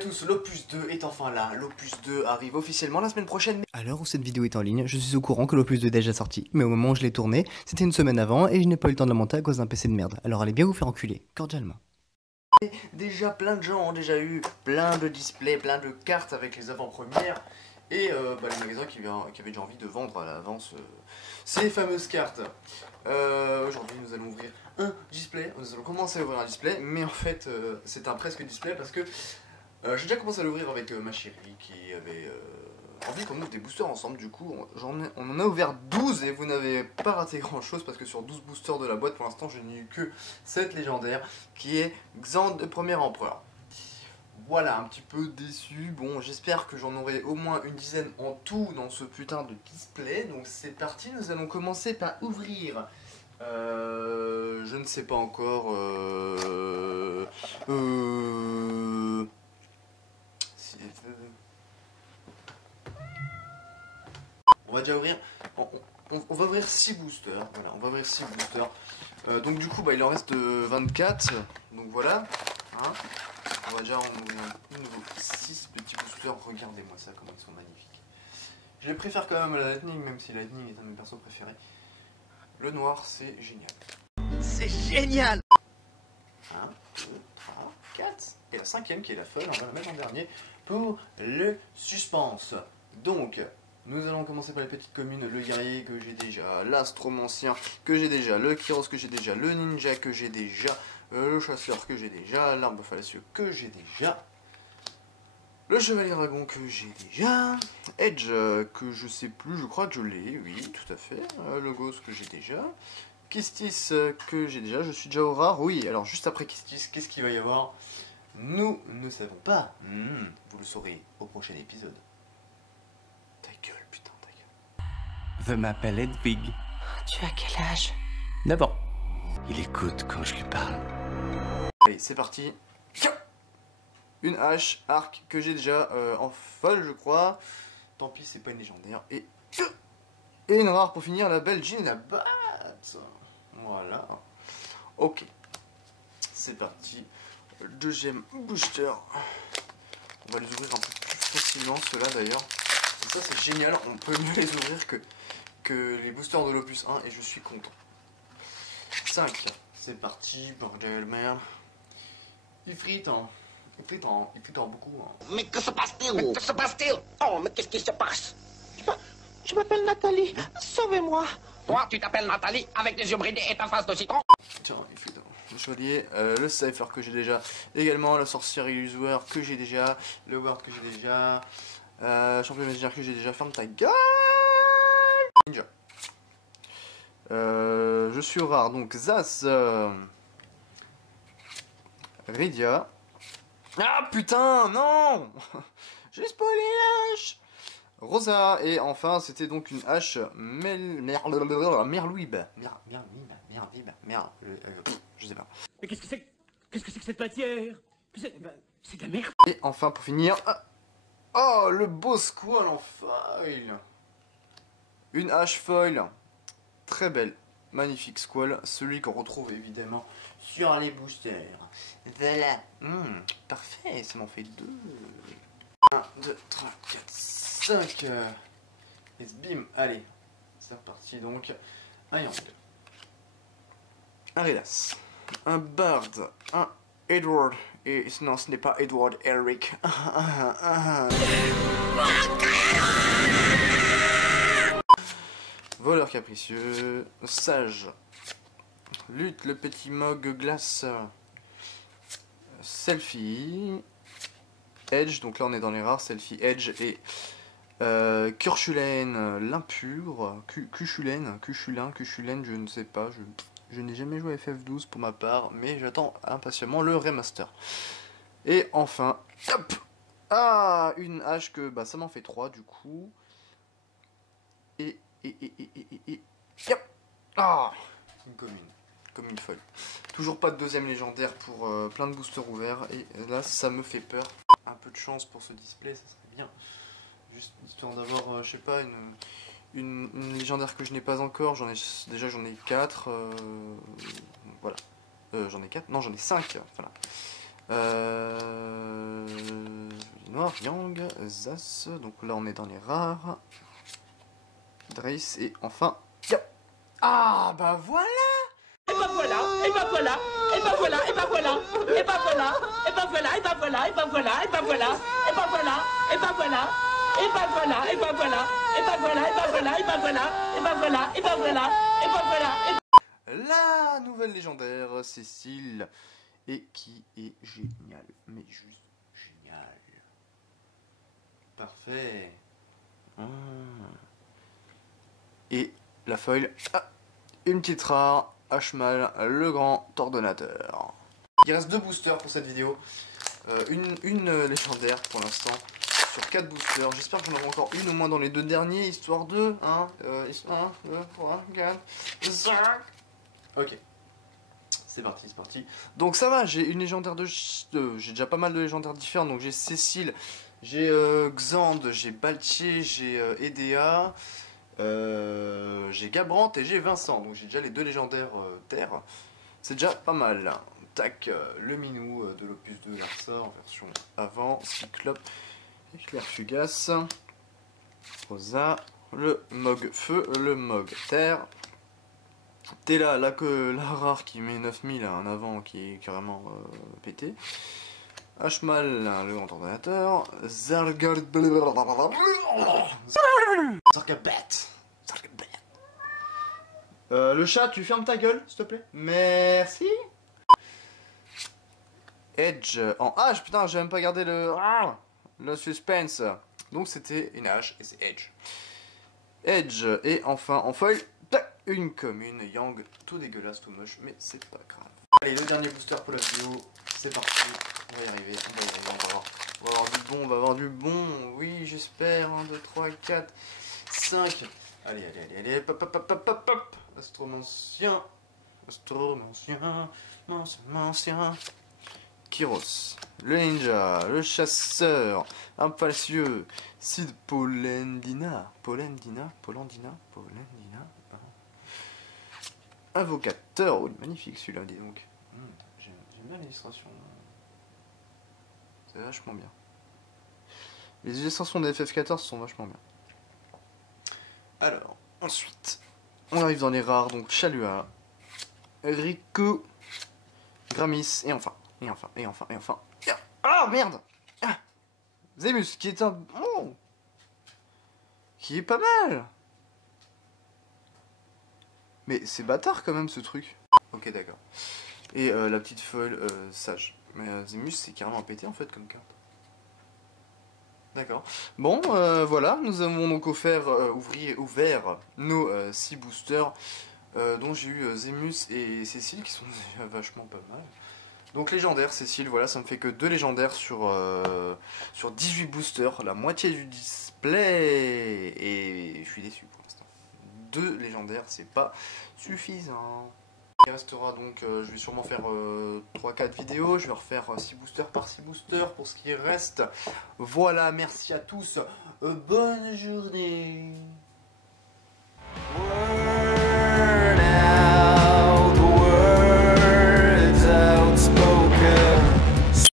à tous, l'Opus 2 est enfin là. L'Opus 2 arrive officiellement la semaine prochaine. À l'heure où cette vidéo est en ligne, je suis au courant que l'Opus 2 est déjà sorti, mais au moment où je l'ai tourné, c'était une semaine avant et je n'ai pas eu le temps de la monter à cause d'un PC de merde. Alors allez bien vous faire enculer, cordialement. Déjà plein de gens ont déjà eu plein de displays, plein de cartes avec les avant-premières. Et les magasins qui avaient déjà envie de vendre à l'avance ces fameuses cartes. Aujourd'hui nous allons ouvrir un display, nous allons commencer à ouvrir un display, mais en fait c'est un presque display parce que j'ai déjà commencé à l'ouvrir avec ma chérie qui avait envie qu'on ouvre des boosters ensemble. Du coup on en a ouvert 12 et vous n'avez pas raté grand chose parce que sur 12 boosters de la boîte pour l'instant je n'ai eu que 7 légendaires qui est Xand, premier empereur. Voilà, un petit peu déçu. Bon, j'espère que j'en aurai au moins une dizaine en tout dans ce putain de display. Donc c'est parti, nous allons commencer par ouvrir. Je ne sais pas encore. On va déjà ouvrir. On va ouvrir 6 boosters. Voilà, on va ouvrir 6 boosters. Donc du coup, il en reste 24. Donc voilà. Hein. On va déjà en ouvrir un nouveau 6 petits boosters. Regardez-moi ça, comment ils sont magnifiques. Je les préfère quand même à la Lightning, même si Lightning est un de mes persos préférés. Le noir, c'est génial. C'est génial! 1, 2, 3, 4. Et la cinquième qui est la folle, on va la mettre en dernier pour le suspense. Donc, nous allons commencer par les petites communes. Le guerrier que j'ai déjà, l'astromancien que j'ai déjà, le Kyros que j'ai déjà, le ninja que j'ai déjà, le chasseur que j'ai déjà, l'arbre fallacieux que j'ai déjà, le chevalier dragon que j'ai déjà, Edge que je sais plus, je crois que je l'ai, oui, tout à fait, le Ghost que j'ai déjà, Kistis que j'ai déjà, je suis déjà au rare, oui, alors juste après Kistis, qu'est-ce qu'il va y avoir? Nous ne savons pas, vous le saurez au prochain épisode. Ta gueule, putain, ta gueule. Je m'appelle Hedwig. Tu as quel âge? 9 ans. Il écoute quand je lui parle. Allez, c'est parti. Une hache, arc que j'ai déjà en folle, je crois. Tant pis, c'est pas une légendaire. Et une rare pour finir, la belle Jean la batte. Voilà. Ok. C'est parti. Deuxième booster. On va les ouvrir un peu plus facilement, ceux-là d'ailleurs. Et ça, c'est génial. On peut mieux les ouvrir que les boosters de l'Opus 1 et je suis content. 5. C'est parti, bordel, merde. Ifrit, hein. Il en beaucoup. Hein. Mais que se passe-t-il? Mais que se passe-t-il? Oh, mais qu'est-ce qui se passe? Je m'appelle Nathalie. Sauvez-moi. Toi, tu t'appelles Nathalie avec des yeux bridés et ta face de citron? Tiens, Ifrit, le chevalier, le Cypher que j'ai déjà, également la sorcière illusoire que j'ai déjà, le Ward que j'ai déjà, champion imaginaire que j'ai déjà, ferme ta gueule! Ninja. Je suis au rare, donc Zas, Rydia. Ah putain, non! J'ai spoilé l'hache! Rosa, et enfin c'était donc une hache Merlouib. Je sais pas. Mais qu'est-ce que c'est? Qu'est-ce que c'est que cette matière? C'est de la merde. Et enfin pour finir, oh le beau squall en foil! Une hache foil, très belle, magnifique squall, celui qu'on retrouve évidemment sur les boosters. Voilà, parfait, ça m'en fait 2. 1, 2, 3, 4, 5. Et bim, allez, c'est reparti donc. Un Yang, un Redas, un Bard, un Edward, et non, ce n'est pas Edward, Eric. Voleur capricieux, sage, lutte le petit Mog glace, selfie, Edge, donc là on est dans les rares, selfie, Edge et Kurchulen, l'impur, Kuchulaine, je ne sais pas, je n'ai jamais joué à FF12 pour ma part, mais j'attends impatiemment le remaster. Et enfin, hop, une hache que, ça m'en fait 3 du coup, et yep, une commune folle. Toujours pas de deuxième légendaire pour plein de boosters ouverts, et là ça me fait peur. Un peu de chance pour ce display, ça serait bien. Juste histoire d'avoir, je sais pas, une légendaire que je n'ai pas encore. J'en ai 4. Voilà. J'en ai 4. Non, j'en ai 5. Voilà. Noir, Yang, Zas. Donc là on est dans les rares. Drace et enfin. Yep. Ah bah voilà. Et ben voilà, et ben voilà, et ben voilà, et ben voilà, et ben voilà, et ben voilà, et ben voilà, et ben voilà, et ben voilà, et ben voilà, et ben voilà, et ben voilà, et ben voilà, et ben voilà, et ben voilà, et ben voilà, et ben voilà, et ben voilà, et ben voilà. La nouvelle légendaire Cécile. Et qui est génial. Mais juste génial. Parfait. Et la foil. Ah, une petite rare. Ashmal, le grand ordonnateur. Il reste 2 boosters pour cette vidéo. Une légendaire pour l'instant. Sur 4 boosters. J'espère que j'en aurai encore une au moins dans les 2 derniers. Histoire de 1, 2, 3, 4, 5. Ok. C'est parti, c'est parti. Donc ça va, j'ai une légendaire j'ai déjà pas mal de légendaires différents. Donc j'ai Cécile, j'ai Xand, j'ai Baltier, j'ai Edea, j'ai Gabrant et j'ai Vincent. Donc j'ai déjà les 2 légendaires terre. C'est déjà pas mal. Tac, le Minou de l'Opus 2 Larsa en version avant, Cyclope, Éclair Fugace, Rosa, le Mog Feu, le Mog Terre. T'es là, la rare qui met 9000 en avant, qui est carrément pété. Ashmal, le grand ordonnateur. Zargabet. Le chat, tu fermes ta gueule, s'il te plaît. Merci. Edge en H, putain, j'ai même pas gardé le suspense. Donc c'était une H et c'est Edge. Edge et enfin en foil. Une commune, Yang, tout dégueulasse, tout moche, mais c'est pas grave. Allez, le dernier booster pour la vidéo, c'est parti, on va y arriver, on va avoir du bon, on va avoir du bon, oui, j'espère, 1, 2, 3, 4, 5, allez, pop, astromancien, Kyros, le ninja, le chasseur, impalcieux, Sid Polendina, Invocateur, oh magnifique celui-là, dis donc. J'aime bien l'illustration. C'est vachement bien. Les illustrations de FF14 sont vachement bien. Alors, ensuite, on arrive dans les rares, donc Chalua, Rico, Gramis, et enfin. Ah merde, Zemus, qui est un... Oh, qui est pas mal. Mais c'est bâtard quand même ce truc. Ok, d'accord. Et la petite folle sage. Mais Zemus c'est carrément pété en fait comme carte. D'accord. Bon, voilà, nous avons donc ouvert nos 6 boosters, dont j'ai eu Zemus et Cécile qui sont vachement pas mal. Donc légendaire, Cécile, voilà, ça me fait que 2 légendaires sur 18 boosters, la moitié du display, et je suis déçu pour l'instant. 2 légendaires, c'est pas suffisant. Il restera donc, je vais sûrement faire 3-4 vidéos, je vais refaire 6 boosters par 6 boosters pour ce qui reste. Voilà, merci à tous, bonne journée.